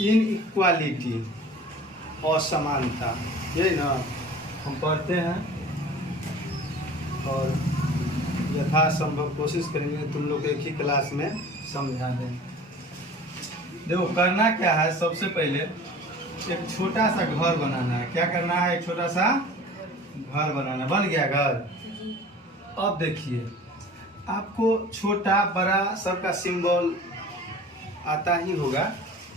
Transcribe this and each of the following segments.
Inequality, असमानता, यही ना हम पढ़ते हैं और यथासंभव कोशिश करेंगे तुम लोग एक ही क्लास में समझा दें। देखो करना क्या है, सबसे पहले एक छोटा सा घर बनाना है। क्या करना है? एक छोटा सा घर बनाना। बन गया घर। अब देखिए आपको छोटा बड़ा सबका सिंबल आता ही होगा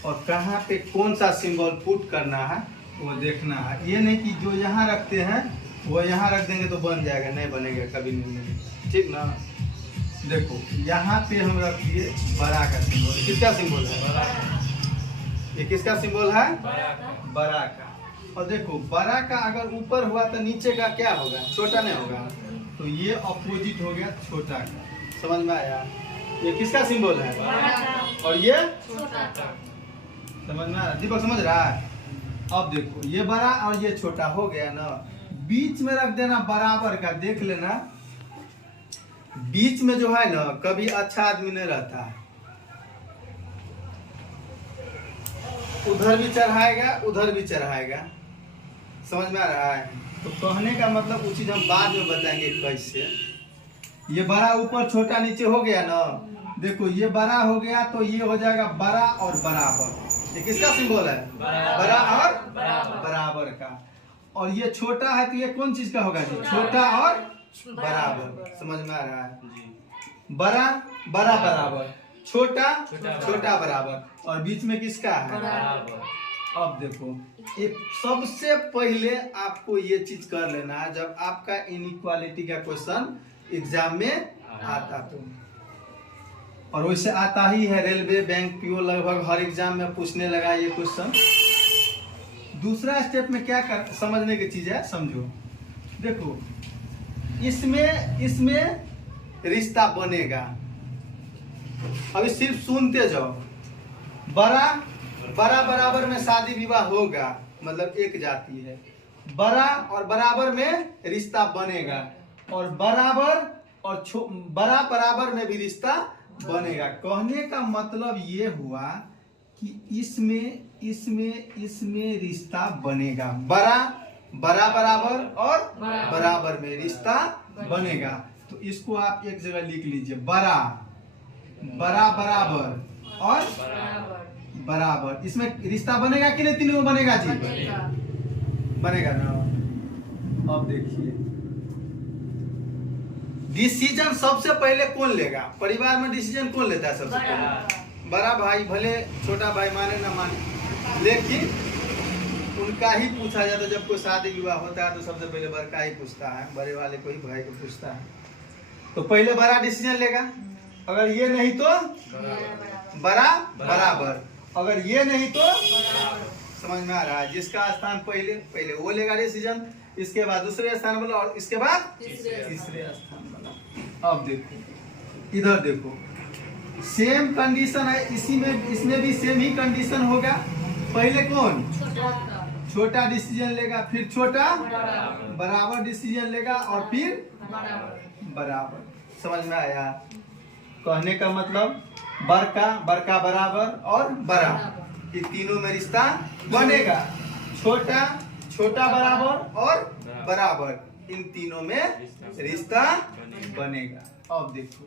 और कहाँ पे कौन सा सिंबल पुट करना है वो देखना है। ये नहीं कि जो यहाँ रखते हैं वो यहाँ रख देंगे तो बन जाएगा, नहीं बनेगा, कभी नहीं बनेगा, ठीक ना। देखो यहाँ पे हम रख दिए बड़ा का सिंबल। किसका सिंबल है? ये किसका सिंबल है? बड़ा का। और देखो बड़ा का अगर ऊपर हुआ तो नीचे का क्या होगा? छोटा नहीं होगा, तो ये अपोजिट हो गया छोटा का। समझ में आया? ये किसका सिंबल है? और ये छोटा का। समझ में आ रहा? दीपक समझ रहा है? अब देखो ये बड़ा और ये छोटा हो गया ना, बीच में रख देना बराबर का। देख लेना बीच में जो है ना कभी अच्छा आदमी नहीं रहता है, उधर भी चढ़ाएगा उधर भी चढ़ाएगा। समझ में आ रहा है? तो कहने का मतलब वो चीज हम बाद में बताएंगे कैसे। ये बड़ा ऊपर छोटा नीचे हो गया ना, देखो ये बड़ा हो गया तो ये हो जाएगा बड़ा और बराबर। ये किसका सिंबल है? बड़ा और बराबर का। और ये छोटा है तो ये कौन चीज का होगा जी? छोटा और बराबर। समझ में आ रहा है? बड़ा बड़ा बराबर, छोटा छोटा बराबर, और बीच में किसका है? अब देखो एक सबसे पहले आपको ये चीज कर लेना है जब आपका इनइक्वालिटी का क्वेश्चन एग्जाम में आता तो, और वैसे आता ही है, रेलवे बैंक पीओ लगभग हर एग्जाम में पूछने लगा ये क्वेश्चन। दूसरा स्टेप में क्या कर समझने की चीज है, समझो। देखो इसमें रिश्ता बनेगा। अभी सिर्फ सुनते जाओ। बड़ा बड़ा बराबर में शादी विवाह होगा, मतलब एक जाति है। बड़ा और बराबर में रिश्ता बनेगा, और बराबर और बड़ा बराबर में भी रिश्ता बनेगा। कहने का मतलब ये हुआ कि इसमें रिश्ता बनेगा। बड़ा बराबर और बराबर में रिश्ता बनेगा। तो इसको आप एक जगह लिख लीजिए, बड़ा बराबर और बराबर। इसमें रिश्ता बनेगा कि नहीं? तीनों में बनेगा जी? बनेगा ना। अब देखिए डिसीजन सबसे पहले कौन लेगा? परिवार में डिसीजन कौन लेता है सबसे पहले? बड़ा भाई, भले छोटा भाई माने ना माने, लेकिन उनका ही पूछा जाता है। जब कोई शादी विवाह होता है तो सबसे पहले बड़ा का ही पूछता है, बड़े वाले को ही भाई को पूछता है। तो पहले बड़ा डिसीजन लेगा, अगर ये नहीं तो बड़ा बराबर, अगर ये नहीं तो समझ में आ रहा है? जिसका स्थान पहले वो लेगा डिसीजन, इसके बाद दूसरे स्थान वाला, और इसके बाद तीसरे स्थान वाला। अब देखो इधर देखो, सेम कंडीशन है इसमें भी सेम ही कंडीशन होगा। पहले कौन? छोटा डिसीजन लेगा, फिर छोटा बराबर डिसीजन लेगा, और फिर बराबर। समझ में आया? कहने का मतलब बड़का बराबर और बड़ा, ये तीनों में रिश्ता बनेगा। छोटा बराबर और बराबर, इन तीनों में रिश्ता बनेगा। अब देखो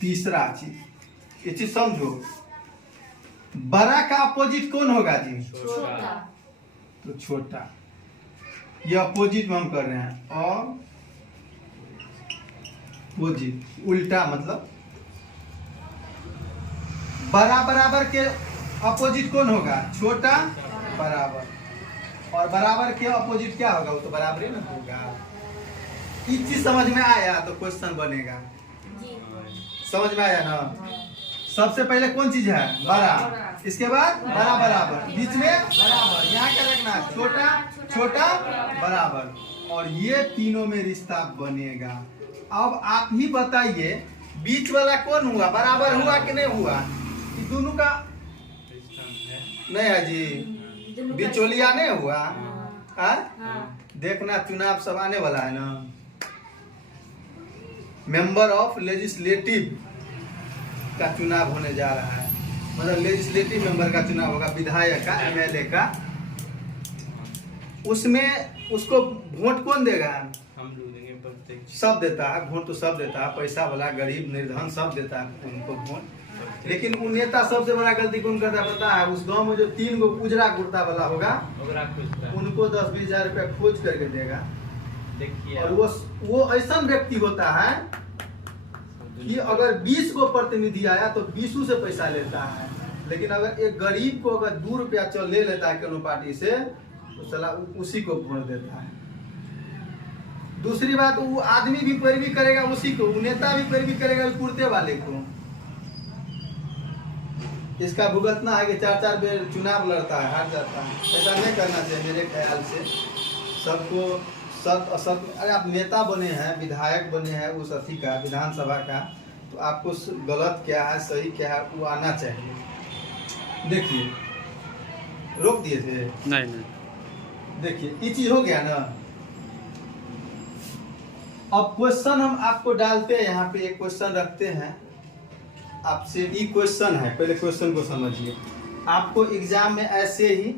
तीसरा चीज, ये चीज समझो। बड़ा का अपोजिट कौन होगा जी? छोटा। तो छोटा, ये अपोजिट में हम कर रहे हैं, और अपोजिट उल्टा, मतलब बड़ा बराबर के अपोजिट कौन होगा? छोटा बराबर, और बराबर के अपोजिट क्या होगा? वो तो बराबर ही ना होगा। ये चीज समझ में आया तो क्वेश्चन बनेगा। समझ में आया ना? सबसे पहले कौन चीज है? बड़ा, इसके बाद बड़ा बराबर, बीच में बराबर, यहाँ क्या रखना? छोटा बराबर, और ये तीनों में रिश्ता बनेगा। अब आप ही बताइए बीच वाला कौन हुआ? बराबर हुआ कि नहीं हुआ? दोनों का नहीं है जी, बिचौलिया नहीं हुआ। देखना चुनाव सब आने वाला है ना, मेंबर ऑफ लेजिस्लेटिव का चुनाव होने जा रहा है, मतलब लेजिस्लेटिव मेंबर का चुनाव होगा, विधायक का, एमएलए का, उसमें उसको वोट कौन देगा? हम लोग देंगे प्रत्यक्ष। सब देता है वोट, तो सब देता है, पैसा वाला, गरीब, निर्धन सब देता है उनको वोट। लेकिन वो नेता सबसे बड़ा गलती कौन करता है पता है? उस गांव में जो 3 गो उजरा कुर्ता वाला होगा उनको 10-20 हजार रुपया खोज करके देगा। देखिए, और वो ऐसा व्यक्ति होता है कि अगर 20 गो प्रतिनिधि आया तो 20 से पैसा लेता है, लेकिन अगर एक गरीब को अगर 2 रुपया चल ले लेता है कोनो पार्टी से तो साला उसी को वोट देता है। दूसरी बात, वो आदमी भी पैरवी करेगा उसी को, वो नेता भी पैरवी करेगा कुर्ते वाले को। इसका भुगतना है कि 4-4 बेर चुनाव लड़ता है, हार जाता है। ऐसा नहीं करना चाहिए मेरे ख्याल से। सबको सत असत, अरे आप नेता बने हैं, विधायक बने हैं उस अथी का, विधानसभा का, तो आपको गलत क्या है सही क्या है वो आना चाहिए। देखिए, रोक दिए थे? नहीं, देखिए ये चीज हो गया ना। अब क्वेश्चन हम आपको डालते हैं, यहाँ पे एक क्वेश्चन रखते हैं आपसे। ये क्वेश्चन है, पहले क्वेश्चन को समझिए। आपको एग्जाम में ऐसे ही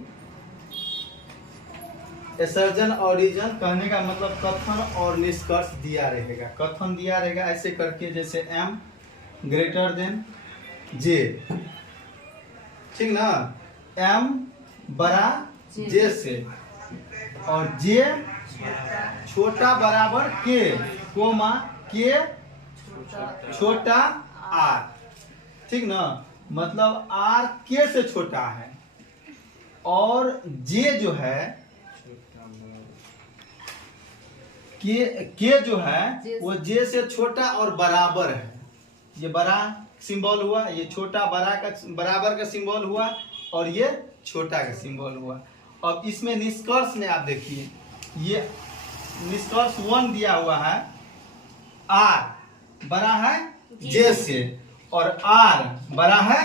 सर्जन ऑरिजन कहने का मतलब कथन और निष्कर्ष दिया रहेगा। कथन दिया रहेगा ऐसे करके, जैसे m ग्रेटर देन j, ठीक ना, m बड़ा j से, और j छोटा बराबर k, कोमा k छोटा r, ठीक ना, मतलब r k से छोटा है, और j जो है के जो है वो j से छोटा और बराबर है। ये बड़ा सिंबल हुआ, ये छोटा बड़ा का बराबर का सिंबल हुआ, और ये छोटा का सिंबल हुआ। अब इसमें निष्कर्ष में आप देखिए, ये निष्कर्ष 1 दिया हुआ है, r बड़ा है j से और r बड़ा है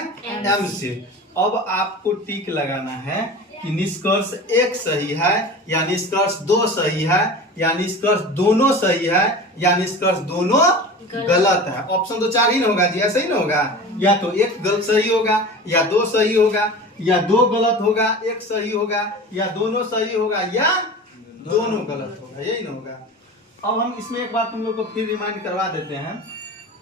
m से। अब आपको टिक लगाना है कि निष्कर्ष 1 सही है, या निष्कर्ष 2 सही है, या निष्कर्ष दोनों सही है, या निष्कर्ष दोनों गलत है। ऑप्शन तो 4 ही ना होगा जी, ऐसा ही ना होगा। या तो 1 गलत सही होगा, या 2 सही होगा, या 2 गलत होगा, 1 सही होगा, या दोनों सही होगा, या दोनों गलत होगा, यही ना होगा। अब हम इसमें एक बात तुम लोग को फिर रिमाइंड करवा देते हैं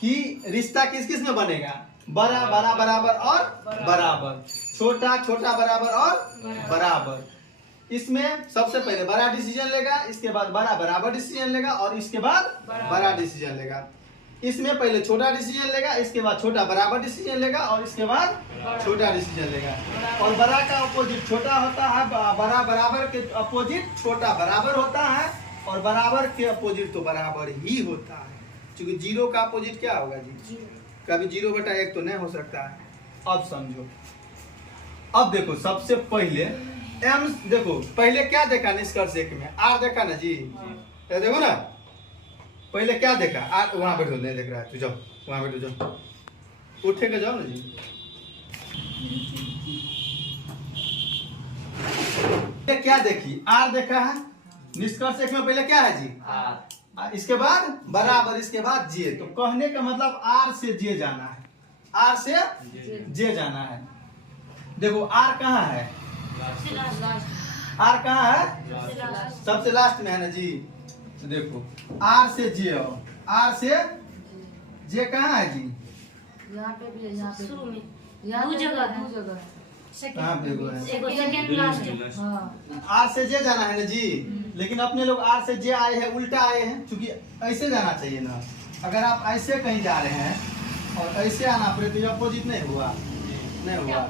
कि रिश्ता किस किस में बनेगा? बड़ा बड़ा बराबर और बराबर, छोटा छोटा बराबर और बराबर। इसमें सबसे पहले बड़ा डिसीजन लेगा, इसके बाद बड़ा बराबर डिसीजन लेगा, और इसके बाद बड़ा डिसीजन लेगा। इसमें पहले छोटा डिसीजन लेगा, इसके बाद छोटा बराबर डिसीजन लेगा, और इसके बाद छोटा डिसीजन लेगा। और बड़ा का अपोजिट छोटा होता है, बड़ा बराबर के अपोजिट छोटा बराबर होता है, और बराबर के अपोजिट तो बराबर ही होता है। क्योंकि 0 का अपोजिट क्या होगा जी? कभी 0/1 तो नहीं हो सकता है। अब समझो, अब देखो सबसे पहले m, देखो पहले क्या देखा निष्कर्ष 1 में? r देखा ना जी, देखो ना पहले क्या देखा? r, वहां बैठो, नहीं देख रहा है तू, जाओ वहां बैठो, जाओ उठे के जाओ ना जी। क्या देखी? r देखा है निष्कर्ष 1 में। पहले क्या है जी? इसके बाद बराबर, इसके बाद j। तो कहने का मतलब r से j जाना है, r से j जाना है। देखो r कहाँ है? r कहाँ है? सबसे लास्ट में है ना जी। तो देखो r से j, और r से j कहाँ है जी? यहाँ पे भी है, यहाँ पे शुरू में दो जगह कहाँ पे वो है? Second last. हाँ, r से j जाना है ना जी। लेकिन अपने लोग r से j आए हैं, उल्टा आए हैं, क्योंकि ऐसे जाना चाहिए ना। अगर आप ऐसे कहीं जा रहे हैं और ऐसे आना पड़े तो ये अपोजिट नहीं हुआ, नहीं हुआ।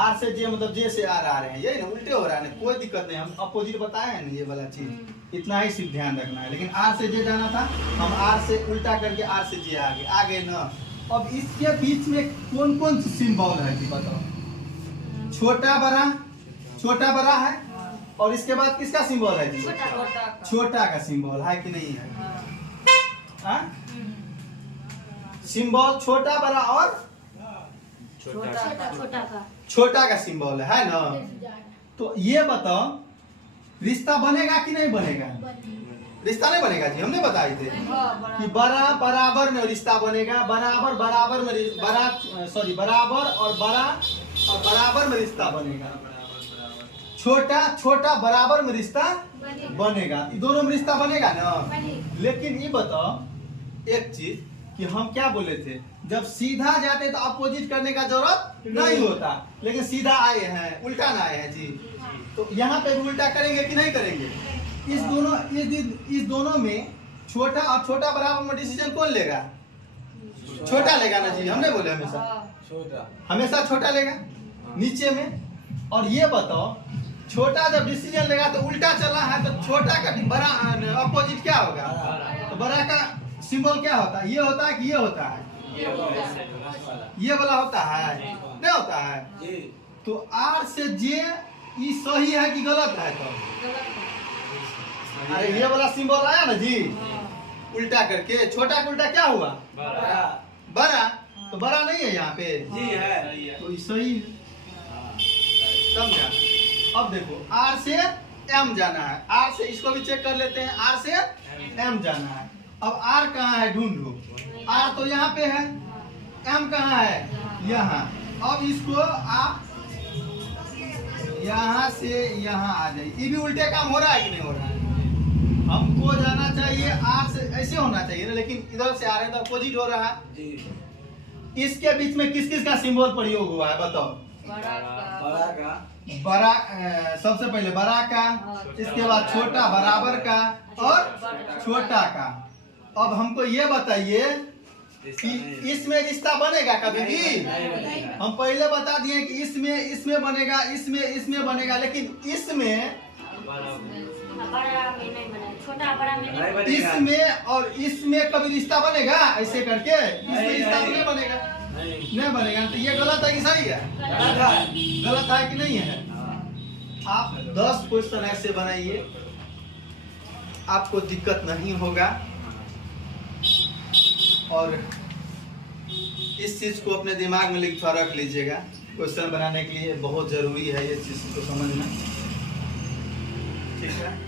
r से j मतलब j से r आ रहे हैं, यही ना, उल्टे हो रहा है ना, कोई दिक्कत नहीं। हम अपोजिट बताए हैं ना, ये वाला चीज इतना ही सिर्फ ध्यान रखना है। लेकिन r से j जाना था, हम r से उल्टा करके r से j आ गए ना। अब इसके बीच में कौन कौन सी सिंबल है जी बताओ? छोटा बड़ा है, और इसके बाद किसका सिंबल है जी? छोटा का सिंबल है कि नहीं है? सिंबल छोटा बड़ा और छोटा का सिंबल है ना। तो ये बताओ रिश्ता बनेगा कि नहीं बनेगा? रिश्ता नहीं बनेगा जी, हमने बताए थे कि बड़ा बराबर में रिश्ता बनेगा, बराबर बराबर में बराबर और बराबर में रिश्ता बनेगा, छोटा छोटा बराबर में रिश्ता बनेगा, ये दोनों में रिश्ता बनेगा ना। लेकिन ये बताओ एक चीज कि हम क्या बोले थे, जब सीधा जाते तो अपोजिट करने का जरूरत नहीं होता, लेकिन सीधा आए हैं उल्टा ना आए हैं जी, तो यहाँ पे भी उल्टा करेंगे कि नहीं करेंगे। इस दोनों में छोटा और छोटा बराबर में डिसीजन कौन लेगा, छोटा लेगा ना जी, हमने बोले हमेशा छोटा लेगा नीचे में। और ये बताओ छोटा जब डिसीजन लेगा तो उल्टा चला है तो छोटा का बड़ा अपोजिट क्या होगा, तो बड़ा का सिंबल क्या होता है, ये होता है कि ये होता है, ये वाला होता है नहीं होता है। तो आर से जे ये सही है कि गलत है, तो अरे ये वाला सिंबल आया ना जी उल्टा करके, छोटा का उल्टा क्या हुआ बड़ा, तो बड़ा नहीं है यहाँ पे जी है, तो सही समझा। अब देखो आर से एम जाना है, आर से इसको भी चेक कर लेते हैं, आर से एम जाना है। अब आर कहाँ है ढूंढो, आर तो यहाँ पे है, एम कहाँ है यहाँ। अब इसको आप यहाँ से यहाँ आ जाइए, ये भी उल्टे काम हो रहा है कि नहीं हो रहा है, हमको जाना चाहिए आर से ऐसे होना चाहिए ना, लेकिन इधर से आ रहे हैं तो अपोजिट हो रहा है। इसके बीच में किस किस का सिंबल प्रयोग हुआ है बताओ, बड़ा सबसे पहले बड़ा का, इसके बाद छोटा बराबर का और छोटा का। अब हमको ये बताइए कि इसमें रिश्ता बनेगा कभी भी, हम पहले बता दिए कि इसमें बनेगा, इसमें बनेगा, लेकिन इसमें इसमें और इसमें कभी रिश्ता बनेगा ऐसे करके, इसमें रिश्ता नहीं बनेगा, नहीं बनेगा। तो ये गलत है कि सही है, गलत है कि नहीं है। आप 10 क्वेश्चन ऐसे बनाइए, आपको दिक्कत नहीं होगा। और इस चीज को अपने दिमाग में लिखा रख लीजिएगा, क्वेश्चन बनाने के लिए बहुत जरूरी है ये चीज को समझना, ठीक है।